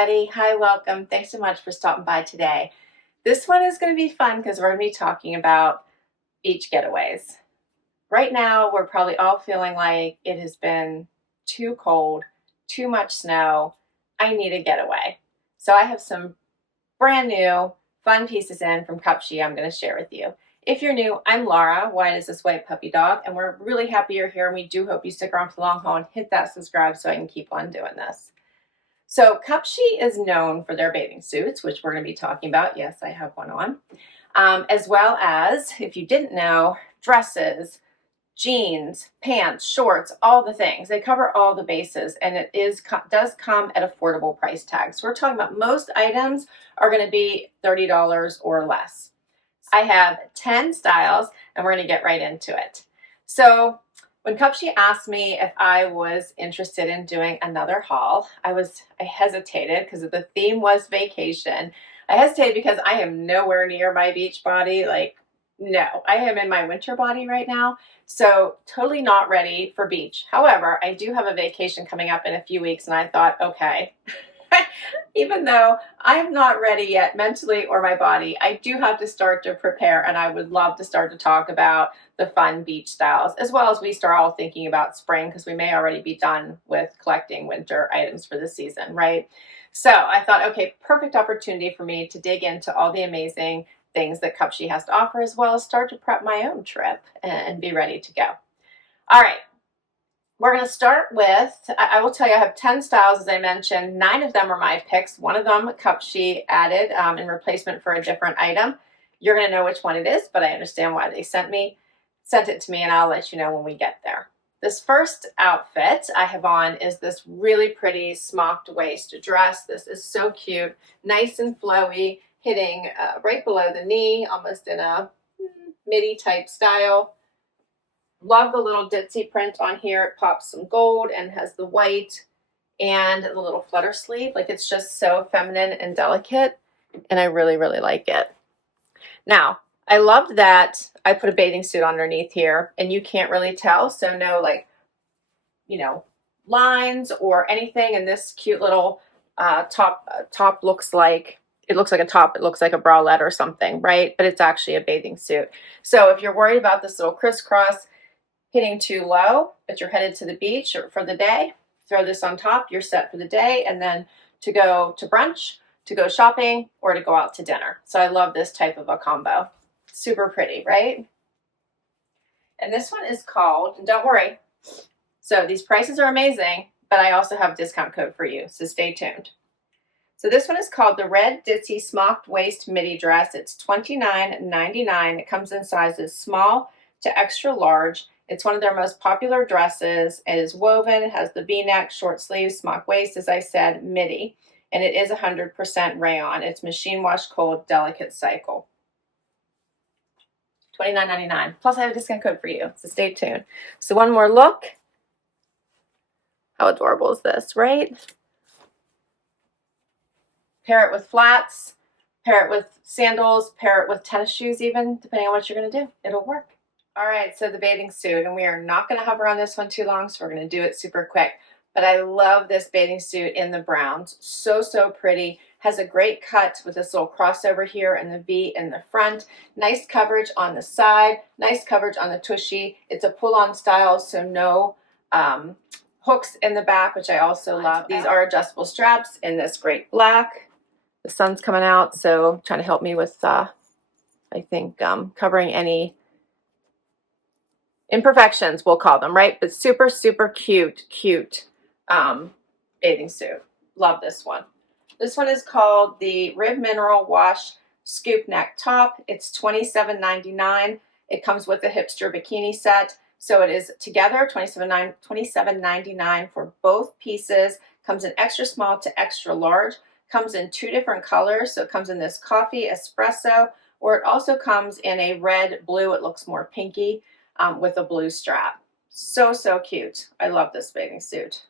everybody. Hi, welcome. Thanks so much for stopping by today. This one is going to be fun because we're going to be talking about beach getaways. Right now, we're probably all feeling like it has been too cold, too much snow. I need a getaway. So I have some brand new fun pieces in from Cupshe I'm going to share with you. If you're new, I'm Laura, White is this white puppy dog, and we're really happy you're here, and we do hope you stick around for the long haul and hit that subscribe so I can keep on doing this. So Cupshe is known for their bathing suits, which we're going to be talking about. Yes, I have one on. As well as, if you didn't know, dresses, jeans, pants, shorts, all the things. They cover all the bases, and it does come at affordable price tags. So we're talking about most items are going to be $30 or less. I have 10 styles, and we're going to get right into it. So when Cupshe asked me if I was interested in doing another haul, I hesitated because the theme was vacation. I hesitated because I am nowhere near my beach body. No, I am in my winter body right now, so totally not ready for beach. However, I do have a vacation coming up in a few weeks, and I thought, okay, even though I'm not ready yet mentally or my body, I do have to start to prepare, and I would love to start to talk about the fun beach styles, as well as we start all thinking about spring, because we may already be done with collecting winter items for the season, right? So I thought, okay, perfect opportunity for me to dig into all the amazing things that Cupshe has to offer, as well as start to prep my own trip and be ready to go. All right. We're going to start with, I will tell you, I have 10 styles, as I mentioned. 9 of them are my picks. One of them Cupshe added in replacement for a different item. You're going to know which one it is, but I understand why they sent it to me, and I'll let you know when we get there. This first outfit I have on is this really pretty smocked waist dress. This is so cute, nice and flowy, hitting right below the knee, almost in a midi type style. Love the little ditzy print on here. It pops some gold and has the white and the little flutter sleeve. It's just so feminine and delicate, and I really, really like it. Now, I love that I put a bathing suit underneath here, and you can't really tell, so no, lines or anything. And this cute little top looks like a top. It looks like a bralette or something, right? But it's actually a bathing suit. So if you're worried about this little crisscross hitting too low, but you're headed to the beach or for the day, throw this on top, you're set for the day, and then to go to brunch, to go shopping, or to go out to dinner. So I love this type of a combo. Super pretty, right? And this one is called, and don't worry, so these prices are amazing, but I also have a discount code for you, so stay tuned. So this one is called the Red Ditzy Smocked Waist Midi Dress. It's $29.99. It comes in sizes small to extra large. It's one of their most popular dresses. It is woven. It has the V-neck, short sleeves, smock waist, as I said, midi. And it is 100% rayon. It's machine wash cold, delicate cycle. $29.99. Plus I have a discount code for you, so stay tuned. So one more look. How adorable is this, right? Pair it with flats, pair it with sandals, pair it with tennis shoes even, depending on what you're going to do. It'll work. All right, so the bathing suit, and we are not going to hover on this one too long, so we're going to do it super quick. But I love this bathing suit in the browns. So, so pretty. Has a great cut with this little crossover here and the V in the front. Nice coverage on the side. Nice coverage on the tushy. It's a pull-on style, so no hooks in the back, which I also love. These are adjustable straps in this great black. The sun's coming out, so trying to help me with, I think, covering any imperfections, we'll call them, right? But super, super cute bathing suit. Love this one. This one is called the Rib Mineral Wash Scoop Neck Top. It's $27.99. It comes with a hipster bikini set. So it is together $27.99 for both pieces. Comes in extra small to extra large. Comes in 2 different colors. So it comes in this coffee espresso, or it also comes in a red blue. It looks more pinky with a blue strap. So, so cute. I love this bathing suit.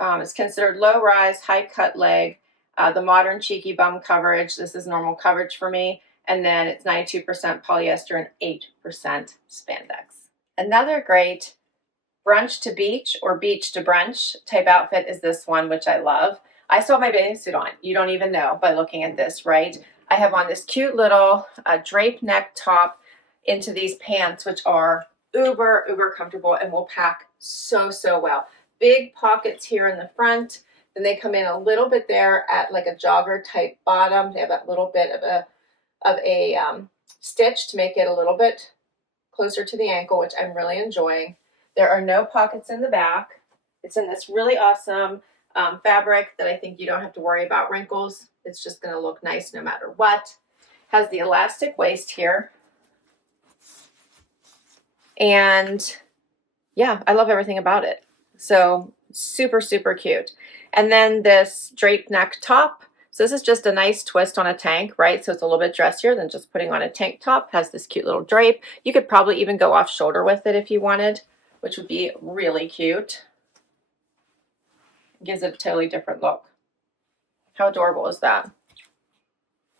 It's considered low rise, high cut leg. The modern cheeky bum coverage. This is normal coverage for me. And then it's 92% polyester and 8% spandex. Another great brunch to beach or beach to brunch type outfit is this one, which I love. I still have my bathing suit on. You don't even know by looking at this, right? I have on this cute little drape neck top into these pants, which are uber comfortable and will pack so well. Big pockets here in the front. Then they come in a little bit there at like a jogger type bottom. They have a little bit of a stitch to make it a little bit closer to the ankle, which I'm really enjoying. There are no pockets in the back. It's in this really awesome fabric that I think you don't have to worry about wrinkles. It's just going to look nice no matter what. Has the elastic waist here. And yeah, I love everything about it. So super cute. And then this drape neck top. So this is just a nice twist on a tank, right? So it's a little bit dressier than just putting on a tank top. Has this cute little drape. You could probably even go off shoulder with it if you wanted, which would be really cute. It gives it a totally different look. How adorable is that?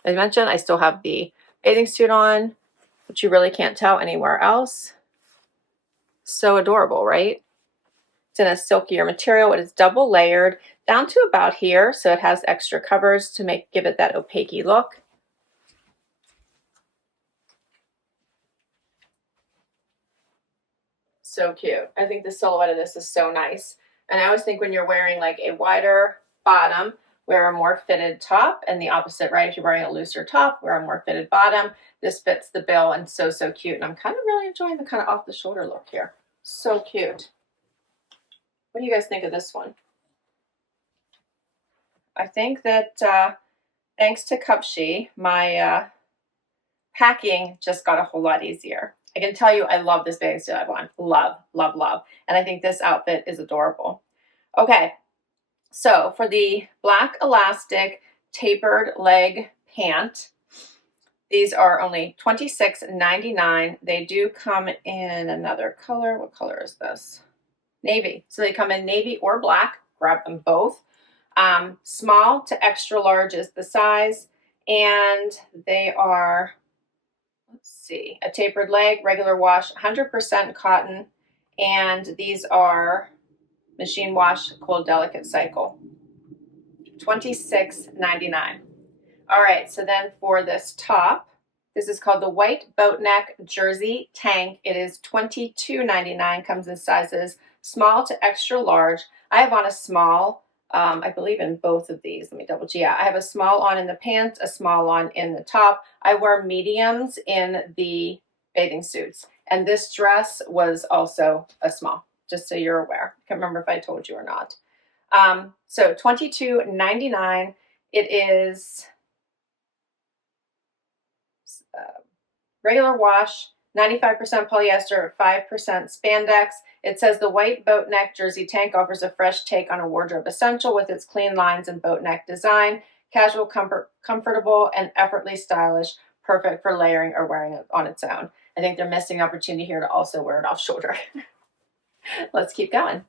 As I mentioned, I still have the bathing suit on, which you really can't tell anywhere else. So adorable, right? It's in a silkier material. It is double layered down to about here, so it has extra covers to give it that opaque look. So cute. I think the silhouette of this is so nice. And I always think when you're wearing like a wider bottom, wear a more fitted top, and the opposite, right? If you're wearing a looser top, wear a more fitted bottom. This fits the bill and so cute. And I'm kind of really enjoying the kind of off the shoulder look here. So cute. What do you guys think of this one? I think that thanks to Cupshe, my packing just got a whole lot easier. I can tell you I love this bathing suit I have on. Love. And I think this outfit is adorable. Okay, so for the black elastic tapered leg pant, these are only $26.99. They do come in another color. What color is this? Navy. So they come in navy or black. Grab them both. Small to extra large is the size. And they are, let's see, a tapered leg, regular wash, 100% cotton. And these are machine wash, cold delicate cycle. $26.99. All right, so then for this top, this is called the white boat neck jersey tank. It is $22.99, comes in sizes small to extra large. I have on a small, I believe in both of these. Let me double check. Yeah, I have a small on in the pants, a small on in the top. I wear mediums in the bathing suits. And this dress was also a small, just so you're aware. I can't remember if I told you or not. So $22.99. It is regular wash, 95% polyester, 5% spandex. It says the white boat neck jersey tank offers a fresh take on a wardrobe essential with its clean lines and boat neck design. Casual, comfortable, and effortlessly stylish. Perfect for layering or wearing it on its own. I think they're missing opportunity here to also wear it off shoulder. Let's keep going.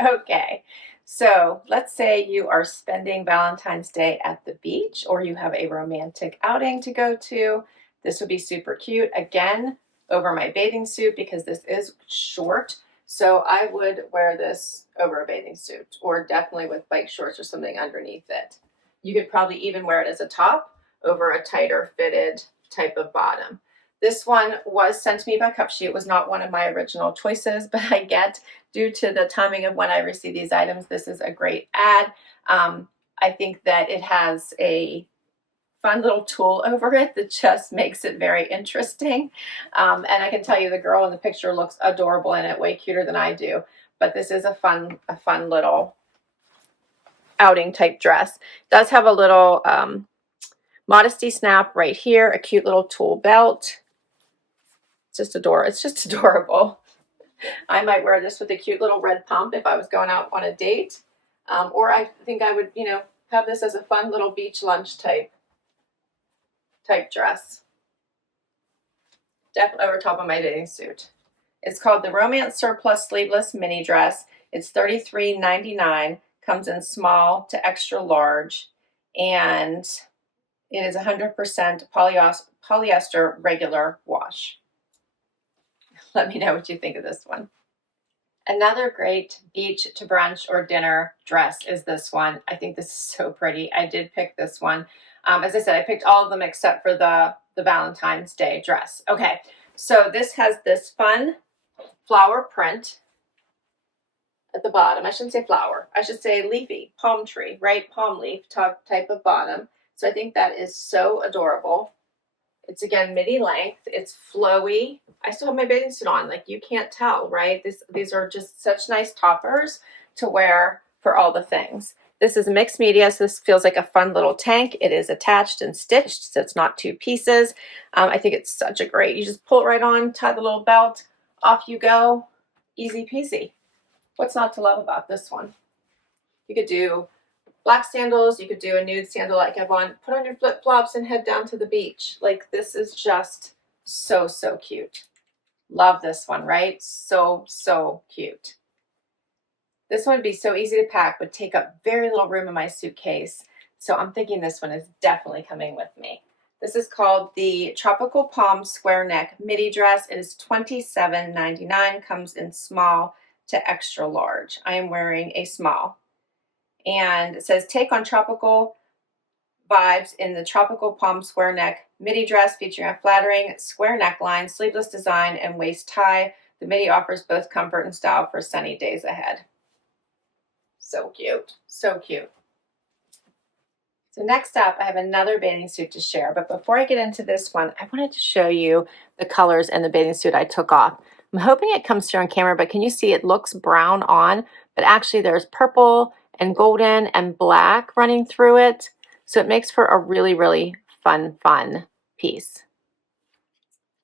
Okay, so let's say you are spending Valentine's Day at the beach, or you have a romantic outing to go to. This would be super cute. Again, over my bathing suit because this is short. So I would wear this over a bathing suit, or definitely with bike shorts or something underneath it. You could probably even wear it as a top over a tighter fitted type of bottom. This one was sent to me by Cupshe. It was not one of my original choices, but I get, due to the timing of when I receive these items, this is a great ad. I think that it has a fun little tool over it that just makes it very interesting. And I can tell you the girl in the picture looks adorable in it, way cuter than I do. But this is a fun little outing type dress. It does have a little modesty snap right here, a cute little tool belt. It's just adorable. I might wear this with a cute little red pump if I was going out on a date. Or I think I would, have this as a fun little beach lunch type dress. Definitely over top of my bathing suit. It's called the Romance Surplus Sleeveless Mini Dress. It's $33.99. Comes in small to extra large. And it is 100% polyester regular wash. Let me know what you think of this one. Another great beach to brunch or dinner dress is this one. I think this is so pretty. I did pick this one. As I said, I picked all of them except for the Valentine's Day dress. Okay, so this has this fun flower print at the bottom. I shouldn't say flower. I should say leafy, palm tree, right? Palm leaf type of bottom. So I think that is so adorable. It's again midi length. It's flowy. I still have my bathing suit on. Like you can't tell, right? These are just such nice toppers to wear for all the things. This is mixed media, so this feels like a fun little tank. It is attached and stitched, so it's not two pieces. I think it's such a great, you just pull it right on, tie the little belt, off you go. Easy peasy. What's not to love about this one? You could do black sandals, you could do a nude sandal like I have on, put on your flip-flops and head down to the beach. Like this is just so, so cute. Love this one, right? So, so cute. This one would be so easy to pack, would take up very little room in my suitcase. So I'm thinking this one is definitely coming with me. This is called the Tropical Palm Square Neck Midi Dress. It is $27.99, comes in small to extra large. I am wearing a small. And it says, take on tropical vibes in the Tropical Palm Square Neck Midi Dress featuring a flattering square neckline, sleeveless design, and waist tie. The midi offers both comfort and style for sunny days ahead. So cute, so cute. So next up, I have another bathing suit to share. But before I get into this one, I wanted to show you the colors in the bathing suit I took off. I'm hoping it comes through on camera, but can you see it looks brown on, but actually there's purple and golden and black running through it. So it makes for a really, really fun piece.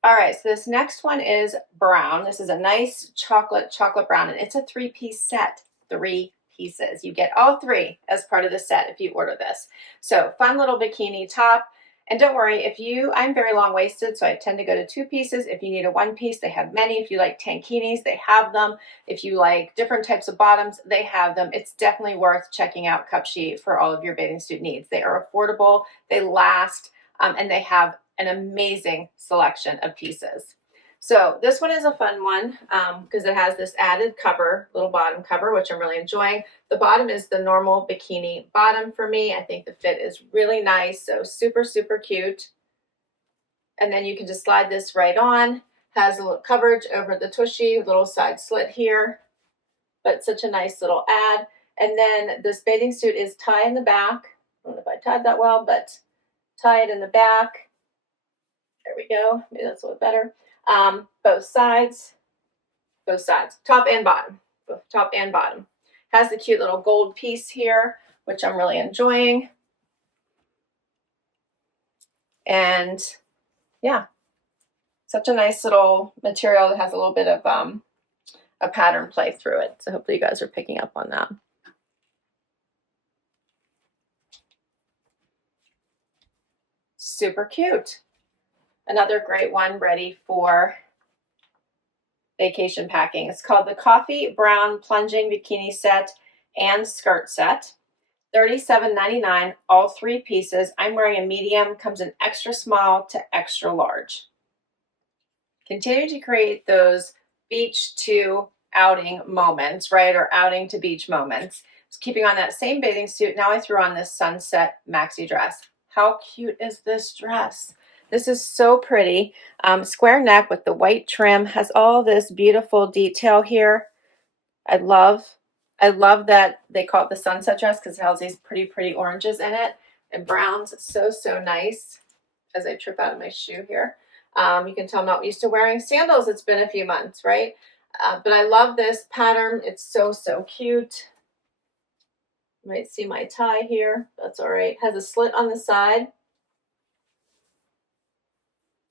All right, so this next one is brown. This is a nice chocolate brown, and it's a three-piece set, 3 pieces. You get all 3 as part of the set if you order this. So fun little bikini top. And don't worry, I'm very long-waisted, so I tend to go to 2 pieces. If you need a 1 piece, they have many. If you like tankinis, they have them. If you like different types of bottoms, they have them. It's definitely worth checking out Cupshe for all of your bathing suit needs. They are affordable, they last, and they have an amazing selection of pieces. So this one is a fun one because it has this added cover, little bottom cover, which I'm really enjoying. The bottom is the normal bikini bottom for me. I think the fit is really nice, so super, super cute. And then you can just slide this right on. Has a little coverage over the tushy, little side slit here, but such a nice little add. And then this bathing suit is tie in the back. I don't know if I tied that well, but tie it in the back. There we go. Maybe that's a little better. Both sides, top and bottom, both top and bottom. Has the cute little gold piece here, which I'm really enjoying. And yeah, such a nice little material that has a little bit of a pattern play through it. So hopefully you guys are picking up on that. Super cute. Another great one ready for vacation packing. It's called the Coffee Brown Plunging Bikini Set and Skirt Set. $37.99, all 3 pieces. I'm wearing a medium, comes in extra small to extra large. Continue to create those beach to outing moments, right? Or outing to beach moments. Just keeping on that same bathing suit. Now I threw on this sunset maxi dress. How cute is this dress? This is so pretty. Square neck with the white trim, has all this beautiful detail here. I love that they call it the sunset dress because it has these pretty oranges in it and browns. So nice. As I trip out of my shoe here. You can tell I'm not used to wearing sandals. It's been a few months, right? But I love this pattern. It's so cute. You might see my tie here. That's all right. Has a slit on the side.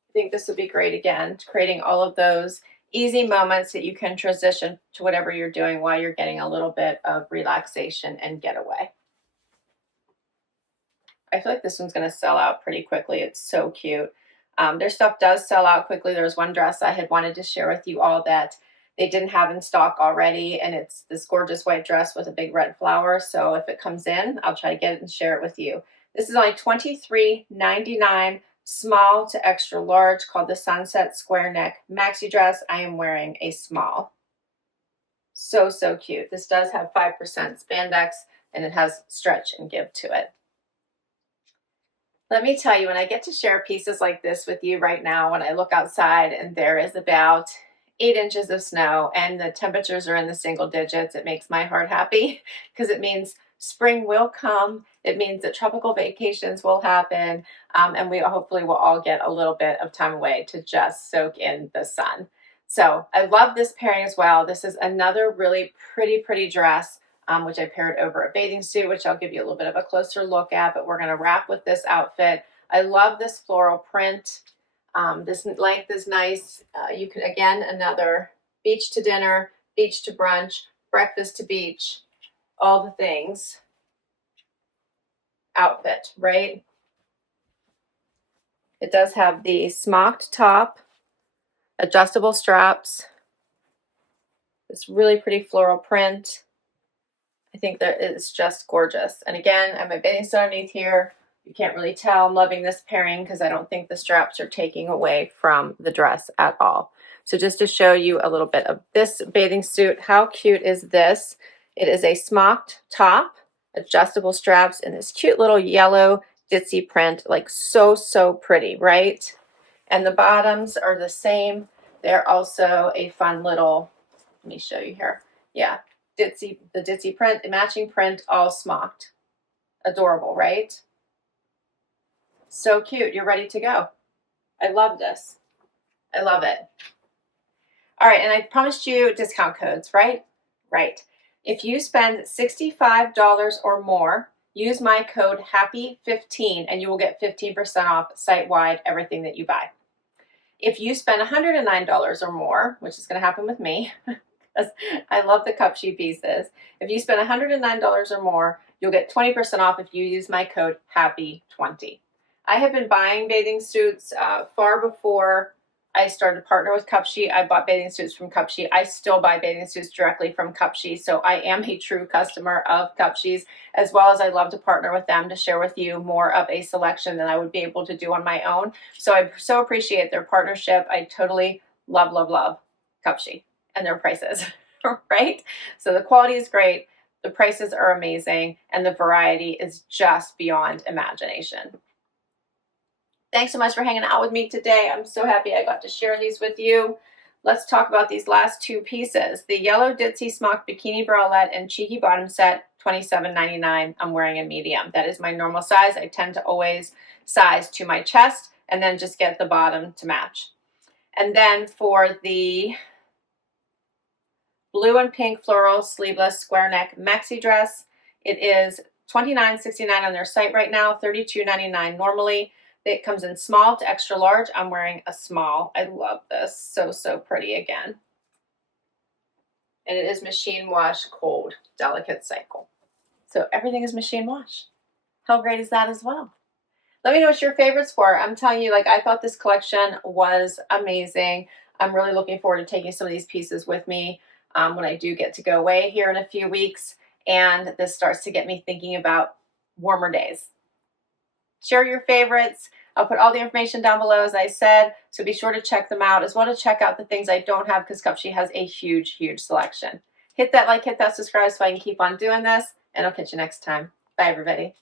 I think this would be great again, creating all of those easy moments that you can transition to whatever you're doing while you're getting a little bit of relaxation and getaway. I feel like this one's going to sell out pretty quickly. It's so cute. Their stuff does sell out quickly. There's one dress I had wanted to share with you all that they didn't have in stock already, and it's this gorgeous white dress with a big red flower. So if it comes in, I'll try to get it and share it with you. This is only $23.99. Small to extra large, called the Sunset Square Neck Maxi Dress. I am wearing a small. So, so cute. This does have 5% spandex and it has stretch and give to it. Let me tell you, when I get to share pieces like this with you right now, when I look outside and there is about 8 inches of snow and the temperatures are in the single digits, it makes my heart happy because it means spring will come. It means that tropical vacations will happen, and we hopefully will all get a little bit of time away to just soak in the sun. So I love this pairing as well. This is another really pretty dress, which I paired over a bathing suit, which I'll give you a little bit of a closer look at, but we're going to wrap with this outfit. I love this floral print. This length is nice. You can, again, another beach to dinner, beach to brunch, breakfast to beach, all the things outfit, right? It does have the smocked top, adjustable straps, this really pretty floral print. I think that it's just gorgeous. And again, I have my bathing suit underneath here. You can't really tell. I'm loving this pairing because I don't think the straps are taking away from the dress at all. So just to show you a little bit of this bathing suit, how cute is this? It is a smocked top, adjustable straps, and this cute little yellow ditzy print, like so pretty, right? And the bottoms are the same. They're also a fun little, let me show you here. Yeah, the ditzy print, the matching print, all smocked. Adorable, right? So cute. You're ready to go. I love this. I love it. All right, and I promised you discount codes, right? Right. If you spend $65 or more, use my code HAPPY15 and you will get 15% off site-wide everything that you buy. If you spend $109 or more, which is going to happen with me, because I love the Cupshe pieces, if you spend $109 or more, you'll get 20% off if you use my code HAPPY20. I have been buying bathing suits far before I started to partner with Cupshe. I bought bathing suits from Cupshe. I still buy bathing suits directly from Cupshe, so I am a true customer of Cupshe's, as well as I love to partner with them to share with you more of a selection than I would be able to do on my own. So I so appreciate their partnership. I totally love Cupshe and their prices, right? So the quality is great, the prices are amazing, and the variety is just beyond imagination. Thanks so much for hanging out with me today. I'm so happy I got to share these with you. Let's talk about these last two pieces. The yellow ditzy smock bikini bralette and cheeky bottom set, $27.99. I'm wearing a medium. That is my normal size. I tend to always size to my chest and then just get the bottom to match. And then for the blue and pink floral sleeveless square neck maxi dress, it is $29.69 on their site right now, $32.99 normally. It comes in small to extra large. I'm wearing a small. I love this. So pretty again. And it is machine wash, cold, delicate cycle. So everything is machine wash. How great is that as well? Let me know what your favorites were. I'm telling you, like, I thought this collection was amazing. I'm really looking forward to taking some of these pieces with me when I do get to go away here in a few weeks. And this starts to get me thinking about warmer days. Share your favorites. I'll put all the information down below, as I said, so be sure to check them out, as well as check out the things I don't have, because Cupshe has a huge selection. Hit that like, hit that subscribe so I can keep on doing this, and I'll catch you next time. Bye, everybody.